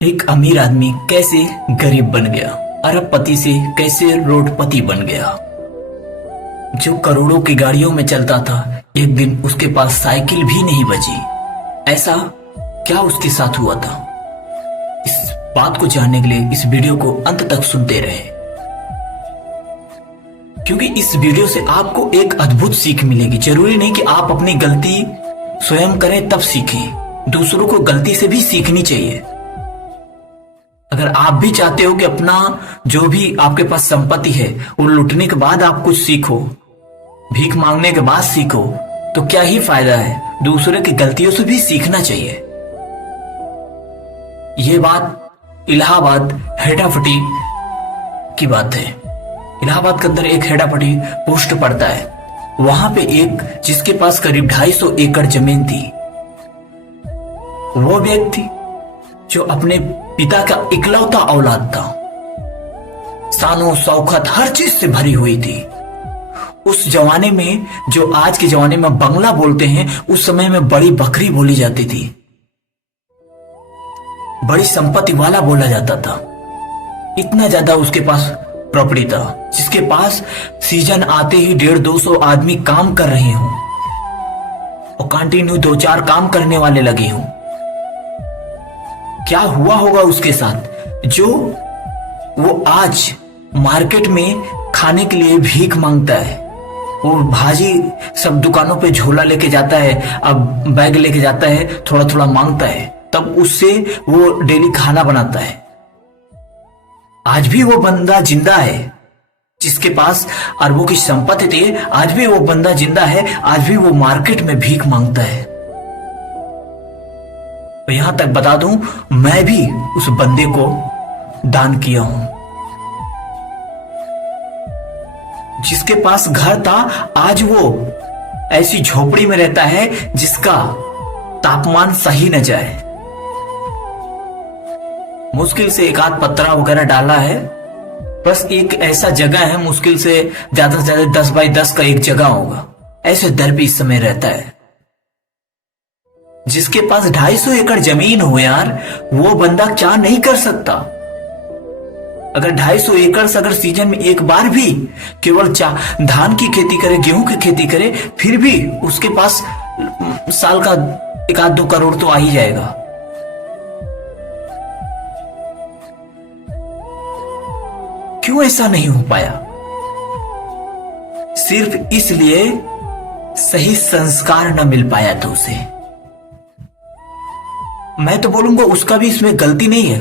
एक अमीर आदमी कैसे गरीब बन गया, अरबपति से कैसे रोडपति बन गया। जो करोड़ों की गाड़ियों में चलता था, एक दिन उसके पास साइकिल भी नहीं बची। ऐसा क्या उसके साथ हुआ था? इस बात को जानने के लिए इस वीडियो को अंत तक सुनते रहे, क्योंकि इस वीडियो से आपको एक अद्भुत सीख मिलेगी। जरूरी नहीं कि आप अपनी गलती स्वयं करें तब सीखें, दूसरों को गलती से भी सीखनी चाहिए। अगर आप भी चाहते हो कि अपना जो भी आपके पास संपत्ति है वो लूटने के बाद आप कुछ सीखो, भीख मांगने के बाद सीखो, तो क्या ही फायदा है। दूसरे की गलतियों से भी सीखना चाहिए। ये बात इलाहाबाद हेडाफटी की बात है। इलाहाबाद के अंदर एक हेडाफटी पोस्ट पड़ता है। वहां पे एक जिसके पास करीब 250 एकड़ जमीन थी, वो व्यक्ति जो अपने पिता का इकलौता औलाद था, शानो शौकत हर चीज से भरी हुई थी। उस जमाने में, जो आज के जमाने में बंगला बोलते हैं, उस समय में बड़ी बकरी बोली जाती थी, बड़ी संपत्ति वाला बोला जाता था। इतना ज्यादा उसके पास प्रॉपर्टी था, जिसके पास सीजन आते ही 150-200 आदमी काम कर रहे हों और कंटिन्यू 2-4 काम करने वाले लगे हों। क्या हुआ होगा उसके साथ, जो वो आज मार्केट में खाने के लिए भीख मांगता है। वो भाजी सब दुकानों पे झोला लेके जाता है, अब बैग लेके जाता है, थोड़ा थोड़ा मांगता है, तब उससे वो डेली खाना बनाता है। आज भी वो बंदा जिंदा है, जिसके पास अरबों की संपत्ति थी। आज भी वो बंदा जिंदा है, आज भी वो मार्केट में भीख मांगता है। तो यहां तक बता दूं, मैं भी उस बंदे को दान किया हूं। जिसके पास घर था, आज वो ऐसी झोपड़ी में रहता है जिसका तापमान सही न जाए। मुश्किल से एक आध पत्रा वगैरह डाला है, बस एक ऐसा जगह है, मुश्किल से ज्यादा 10 बाई 10 का एक जगह होगा। ऐसे दर पे इस समय रहता है। जिसके पास 250 एकड़ जमीन हो यार, वो बंदा क्या नहीं कर सकता। अगर 250 एकड़ से अगर सीजन में एक बार भी केवल धान की खेती करे, गेहूं की खेती करे, फिर भी उसके पास साल का 1-2 करोड़ तो आ ही जाएगा। क्यों ऐसा नहीं हो पाया? सिर्फ इसलिए सही संस्कार न मिल पाया था उसे। मैं तो बोलूंगा उसका भी इसमें गलती नहीं है,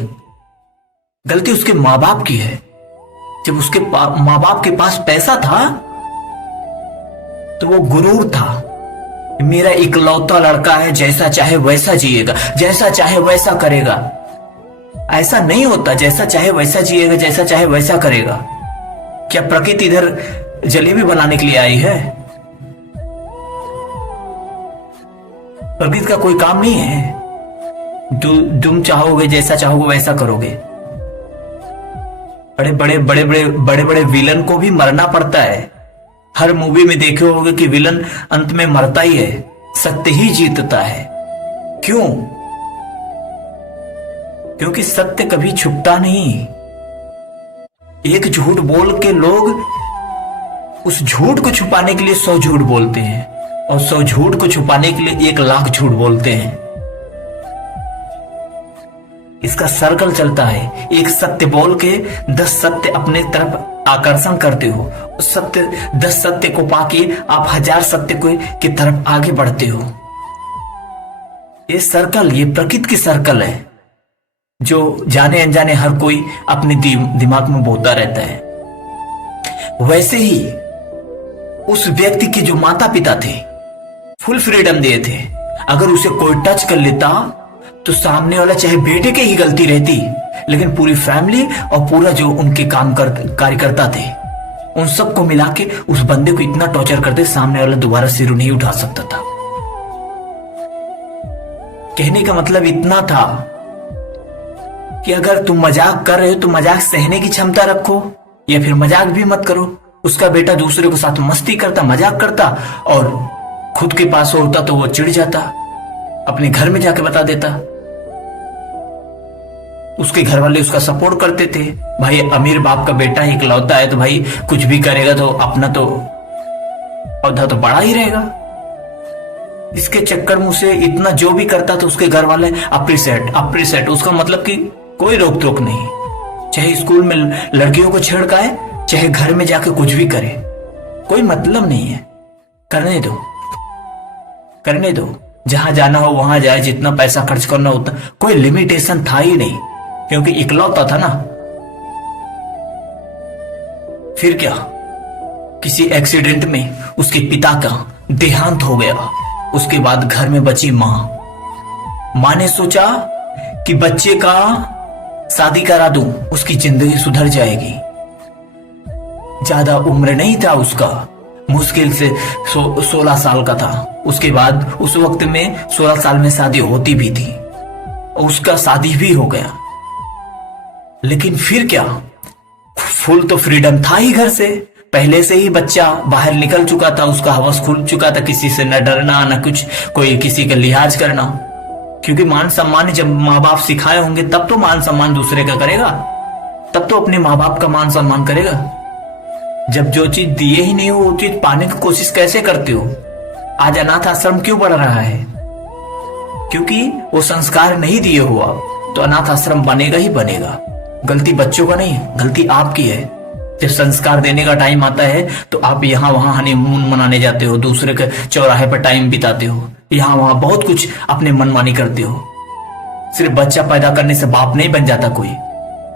गलती उसके माँ बाप की है। जब उसके माँ बाप के पास पैसा था तो वो गुरूर था, मेरा इकलौता लड़का है, जैसा चाहे वैसा जिएगा, जैसा चाहे वैसा करेगा। ऐसा नहीं होता, जैसा चाहे वैसा जिएगा, जैसा चाहे वैसा करेगा। क्या प्रकृति इधर जलेबी बनाने के लिए आई है? प्रकृति का कोई काम नहीं है। तुम चाहोगे जैसा चाहोगे वैसा करोगे। बड़े बड़े विलन को भी मरना पड़ता है। हर मूवी में देखे होगे कि विलन अंत में मरता ही है, सत्य ही जीतता है। क्यों? क्योंकि सत्य कभी छुपता नहीं। एक झूठ बोल के लोग उस झूठ को छुपाने के लिए 100 झूठ बोलते हैं, और 100 झूठ को छुपाने के लिए 1,00,000 झूठ बोलते हैं। इसका सर्कल चलता है। एक सत्य बोल के 10 सत्य अपने तरफ आकर्षण करते हो, 10 सत्य को पाके आप 1000 सत्य की तरफ आगे बढ़ते हो। ये सर्कल, ये प्रकृति की सर्कल है, जो जाने अनजाने हर कोई अपने दिमाग में बोलता रहता है। वैसे ही उस व्यक्ति के जो माता पिता थे, फुल फ्रीडम दिए थे। अगर उसे कोई टच कर लेता तो सामने वाला चाहे बेटे की ही गलती रहती, लेकिन पूरी फैमिली और पूरा जो उनके कार्यकर्ता थे, उन सबको मिला के उस बंदे को इतना टॉर्चर करते, सामने वाला दोबारा सिर नहीं उठा सकता था। कहने का मतलब इतना था कि अगर तुम मजाक कर रहे हो तो मजाक सहने की क्षमता रखो, या फिर मजाक भी मत करो। उसका बेटा दूसरे के साथ मस्ती करता, मजाक करता, और खुद के पास होता तो वो चिढ़ जाता, अपने घर में जाके बता देता। उसके घर वाले उसका सपोर्ट करते थे। भाई अमीर बाप का बेटा इकलौता है तो भाई कुछ भी करेगा तो अपना तो पौधा तो बड़ा ही रहेगा। इसके चक्कर में उसे इतना जो भी करता तो उसके घर वाले अप्रिसेट अप्रिसेट, उसका मतलब कि कोई रोक टोक नहीं, चाहे स्कूल में लड़कियों को छेड़काए चाहे घर में जाके कुछ भी करे, कोई मतलब नहीं है। करने दो, करने दो, जहां जाना हो वहां जाए, जितना पैसा खर्च करना उतना, कोई लिमिटेशन था ही नहीं क्योंकि इकलौता था ना। फिर क्या, किसी एक्सीडेंट में उसके पिता का देहांत हो गया। उसके बाद घर में बची मां ने सोचा कि बच्चे का शादी करा दूं, उसकी जिंदगी सुधर जाएगी। ज्यादा उम्र नहीं था उसका, मुश्किल से 16 साल का था। उसके बाद उस वक्त में 16 साल में शादी होती भी थी, उसका शादी भी हो गया। लेकिन फिर क्या, फुल तो फ्रीडम था ही घर से, पहले से ही बच्चा बाहर निकल चुका था, उसका हवस खुल चुका था, किसी से न डरना न कुछ, कोई किसी का लिहाज करना। क्योंकि मान सम्मान जब माँ बाप सिखाए होंगे तब तो मान सम्मान दूसरे का करेगा, तब तो अपने माँ बाप का मान सम्मान करेगा। जब जो चीज दिए ही नहीं हो वो चीज पाने की कोशिश कैसे करते हो? आज अनाथ आश्रम क्यों बढ़ रहा है? क्योंकि वो संस्कार नहीं दिए हुआ तो अनाथ आश्रम बनेगा ही बनेगा। गलती बच्चों का नहीं, गलती आपकी है। जब संस्कार देने का टाइम आता है तो आप यहाँ वहां हनीमून मनाने जाते हो, दूसरे के चौराहे पर टाइम बिताते हो, यहाँ वहां बहुत कुछ अपने मनमानी करते हो। सिर्फ बच्चा पैदा करने से बाप नहीं बन जाता कोई,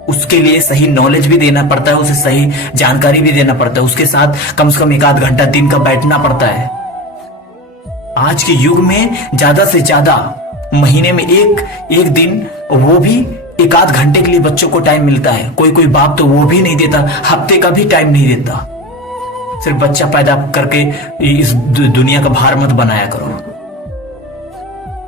उसके लिए सही नॉलेज भी देना पड़ता है, उसे सही जानकारी भी देना पड़ता है, उसके साथ कम से कम 1 आध घंटा दिन का बैठना पड़ता है। आज के युग में ज्यादा से ज्यादा महीने में एक दिन, वो भी 1 आध घंटे के लिए बच्चों को टाइम मिलता है। कोई कोई बाप तो वो भी नहीं देता, हफ्ते का भी टाइम नहीं देता। सिर्फ बच्चा पैदा करके इस दुनिया का भार मत बनाया करो।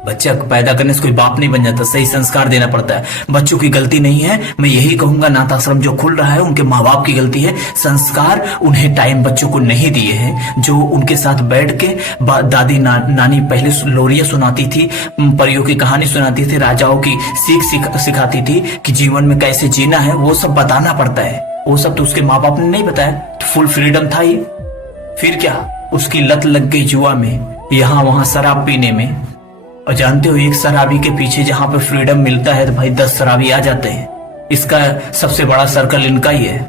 बच्चा पैदा करने से कोई बाप नहीं बन जाता, सही संस्कार देना पड़ता है। बच्चों की गलती नहीं है, मैं यही कहूंगा, अनाथ आश्रम जो खुल रहा है उनके माँ बाप की गलती है। संस्कार उन्हें टाइम बच्चों को नहीं दिए हैं, जो उनके साथ बैठ के दादी नानी पहले लोरियां सुनाती थी, परियों की कहानी सुनाती थी, राजाओं की सीख सिखाती थी कि जीवन में कैसे जीना है, वो सब बताना पड़ता है। वो सब तो उसके माँ बाप ने नहीं बताया, तो फुल फ्रीडम था ही। फिर क्या, उसकी लत लग गई जुआ में, यहाँ वहां शराब पीने में। और जानते हो, एक शराबी के पीछे जहां पे फ्रीडम मिलता है तो भाई 10 शराबी आ जाते हैं। इसका सबसे बड़ा सर्कल इनका ही है।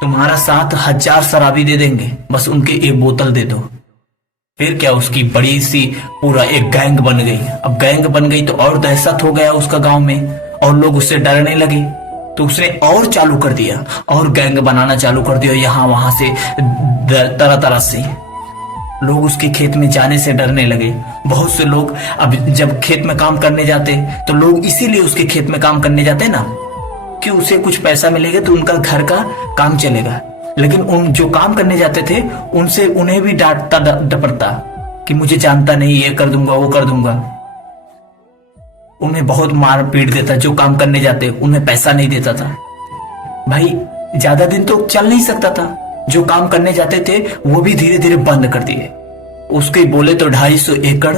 तुम्हारा साथ 1000 शराबी दे देंगे, बस उनके एक बोतल दे दो। फिर क्या, उसकी बड़ी सी पूरा एक गैंग बन गई। अब गैंग बन गई तो और दहशत हो गया उसका गांव में, और लोग उससे डरने लगे, तो उसने और चालू कर दिया, और गैंग बनाना चालू कर दिया। यहाँ वहां से तरह तरह से लोग उसके खेत में जाने से डरने लगे। बहुत से लोग अब जब खेत में काम करने जाते तो लोग इसीलिए उसके खेत में काम करने जाते ना कि उसे कुछ पैसा मिलेगा तो उनका घर का काम चलेगा। लेकिन उन जो काम करने जाते थे उनसे उन्हें भी डांटता डपटता कि मुझे जानता नहीं, ये कर दूंगा वो कर दूंगा। उन्हें बहुत मार पीट देता। जो काम करने जाते उन्हें पैसा नहीं देता था। भाई ज्यादा दिन तो चल नहीं सकता था। जो काम करने जाते थे वो भी धीरे धीरे बंद कर दिए। उसके बोले तो 250 एकड़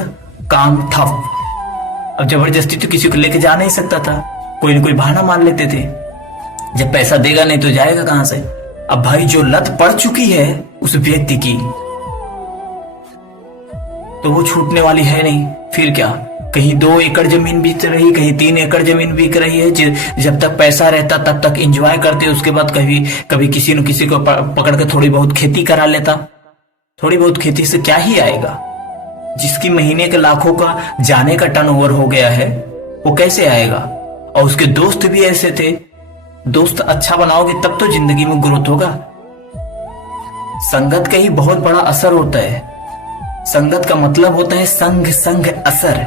काम ठप। अब जबरदस्ती तो किसी को लेके जा नहीं सकता था, कोई ना कोई बहाना मान लेते थे। जब पैसा देगा नहीं तो जाएगा कहां से? अब भाई जो लत पड़ चुकी है उस व्यक्ति की, तो वो छूटने वाली है नहीं। फिर क्या, कहीं 2 एकड़ जमीन बिक रही, कहीं 3 एकड़ जमीन बिक रही है। जब तक पैसा रहता तब तक एंजॉय करते, उसके बाद कभी किसी न किसी को पकड़ के थोड़ी बहुत खेती करा लेता। थोड़ी बहुत खेती से क्या ही आएगा? जिसकी महीने के लाखों का जाने का टर्नओवर हो गया है वो कैसे आएगा? और उसके दोस्त भी ऐसे थे। दोस्त अच्छा बनाओगे तब तो जिंदगी में ग्रोथ होगा। संगत का ही बहुत बड़ा असर होता है। संगत का मतलब होता है संग असर।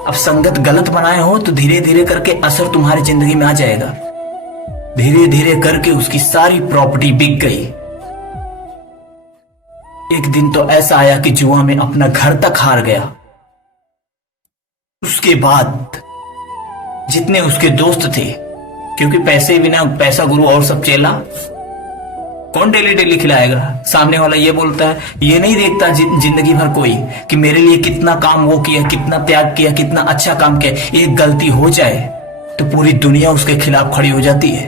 अब संगत गलत बनाए हो तो धीरे धीरे करके असर तुम्हारी जिंदगी में आ जाएगा। धीरे धीरे करके उसकी सारी प्रॉपर्टी बिक गई। एक दिन तो ऐसा आया कि जुआ में अपना घर तक हार गया। उसके बाद जितने उसके दोस्त थे, क्योंकि पैसे बिना पैसा गुरु और सब चेला, कौन डेली डेली खिलाएगा? सामने वाला ये बोलता है, ये नहीं देखता जिंदगी भर कोई कि मेरे लिए कितना काम वो किया, कितना त्याग किया, कितना अच्छा काम किया। एक गलती हो जाए तो पूरी दुनिया उसके खिलाफ खड़ी हो जाती है।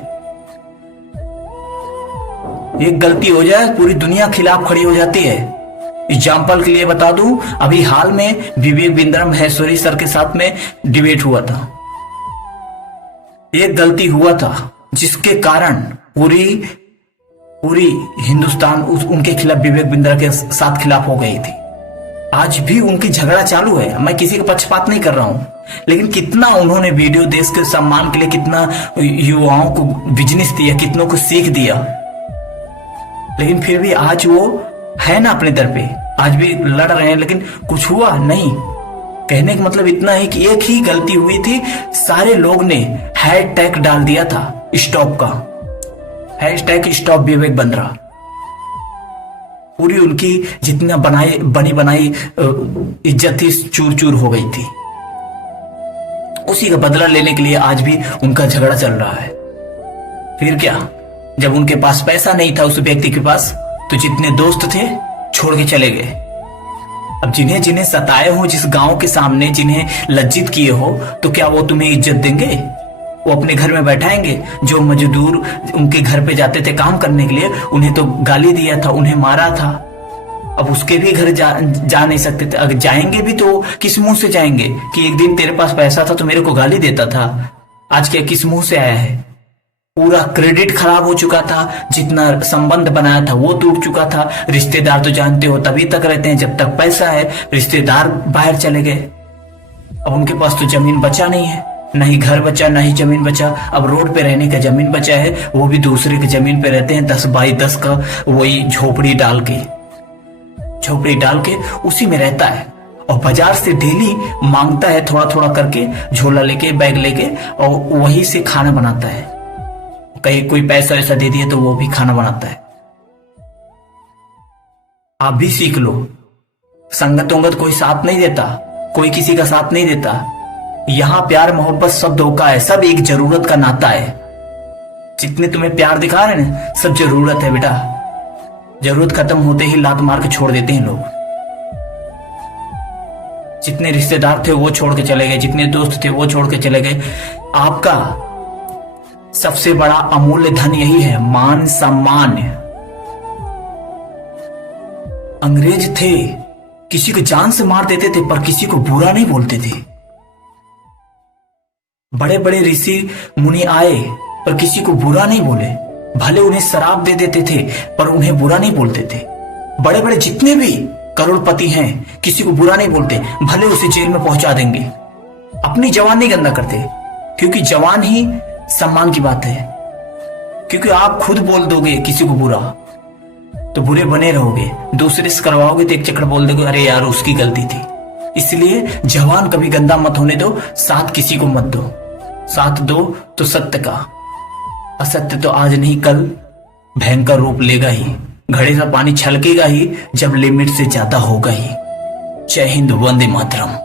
एक गलती हो जाए पूरी दुनिया खिलाफ खड़ी हो जाती है। एग्जाम्पल के लिए बता दूं, अभी हाल में विवेक बिंद्रा महेश्वरी सर के साथ में डिबेट हुआ था। एक गलती हुआ था जिसके कारण पूरी हिंदुस्तान उनके खिलाफ, विवेक बिंद्रा के साथ खिलाफ हो गई थी। आज भी उनकी झगड़ा चालू है। मैं किसी का पक्षपात नहीं कर रहा हूं, लेकिन कितना उन्होंने वीडियो देश के सम्मान के लिए कितना युवाओं को बिजनेस दिया, कितनों को सीख दिया, लेकिन फिर भी आज वो है ना अपने दर पे, आज भी लड़ रहे हैं, लेकिन कुछ हुआ नहीं। कहने का मतलब इतना है कि एक ही गलती हुई थी, सारे लोग ने हैशटैग डाल दिया था स्टॉप का, हैशटैग स्टॉप विवेक बिंद्रा। पूरी उनकी जितना बनी बनाई इज्जत थी चूर चूर हो गई थी। उसी का बदला लेने के लिए आज भी उनका झगड़ा चल रहा है। फिर क्या, जब उनके पास पैसा नहीं था उस व्यक्ति के पास, तो जितने दोस्त थे छोड़ के चले गए। अब जिन्हें जिन्हें सताए हो जिस गांव के सामने, जिन्हें लज्जित किए हो, तो क्या वो तुम्हें इज्जत देंगे? वो अपने घर में बैठाएंगे? जो मजदूर उनके घर पे जाते थे काम करने के लिए, उन्हें तो गाली दिया था, उन्हें मारा था। अब उसके भी घर जा नहीं सकते थे। अगर जाएंगे भी तो किस मुंह से जाएंगे कि एक दिन तेरे पास पैसा था तो मेरे को गाली देता था, आज क्या किस मुंह से आया है? पूरा क्रेडिट खराब हो चुका था, जितना संबंध बनाया था वो टूट चुका था। रिश्तेदार तो जानते हो तभी तक रहते हैं जब तक पैसा है। रिश्तेदार बाहर चले गए, अब उनके पास तो जमीन बचा नहीं है, ना ही घर बचा ना ही जमीन बचा। अब रोड पे रहने का जमीन बचा है, वो भी दूसरे की जमीन पे रहते हैं, 10 बाई 10 का वही झोपड़ी डाल के उसी में रहता है। और बाजार से डेली मांगता है थोड़ा थोड़ा करके, झोला लेके बैग लेके, और वहीं से खाना बनाता है। कहीं कोई पैसा ऐसा दे दिया तो वो भी खाना बनाता है। आप भी सीख लो। संगत उंगत कोई साथ नहीं देता, कोई किसी का साथ नहीं देता। यहां प्यार मोहब्बत सब धोखा है, सब एक जरूरत का नाता है। जितने तुम्हें प्यार दिखा रहे हैं ना, सब जरूरत है बेटा। जरूरत खत्म होते ही लात मार के छोड़ देते हैं लोग। जितने रिश्तेदार थे वो छोड़ के चले गए, जितने दोस्त थे वो छोड़ के चले गए। आपका सबसे बड़ा अमूल्य धन यही है, मान सम्मान। अंग्रेज थे, किसी को जान से मार देते थे पर किसी को बुरा नहीं बोलते थे। बड़े बड़े ऋषि मुनि आए पर किसी को बुरा नहीं बोले। भले उन्हें शराब दे देते थे पर उन्हें बुरा नहीं बोलते थे। बड़े बड़े जितने भी करोड़पति हैं किसी को बुरा नहीं बोलते, भले उसे जेल में पहुंचा देंगे। अपनी जवान नहीं गंदा करते, क्योंकि जवान ही सम्मान की बात है। क्योंकि आप खुद बोल दोगे किसी को बुरा तो बुरे बने रहोगे, दूसरे से करवाओगे तो एक चक्कर बोल दोगे अरे यार उसकी गलती थी। इसलिए जवान कभी गंदा मत होने दो, साथ किसी को मत दो। साथ दो तो सत्य का, असत्य तो आज नहीं कल भयंकर रूप लेगा ही। घड़े का पानी छलकेगा ही जब लिमिट से ज्यादा होगा ही। जय हिंद, वंदे मातरम।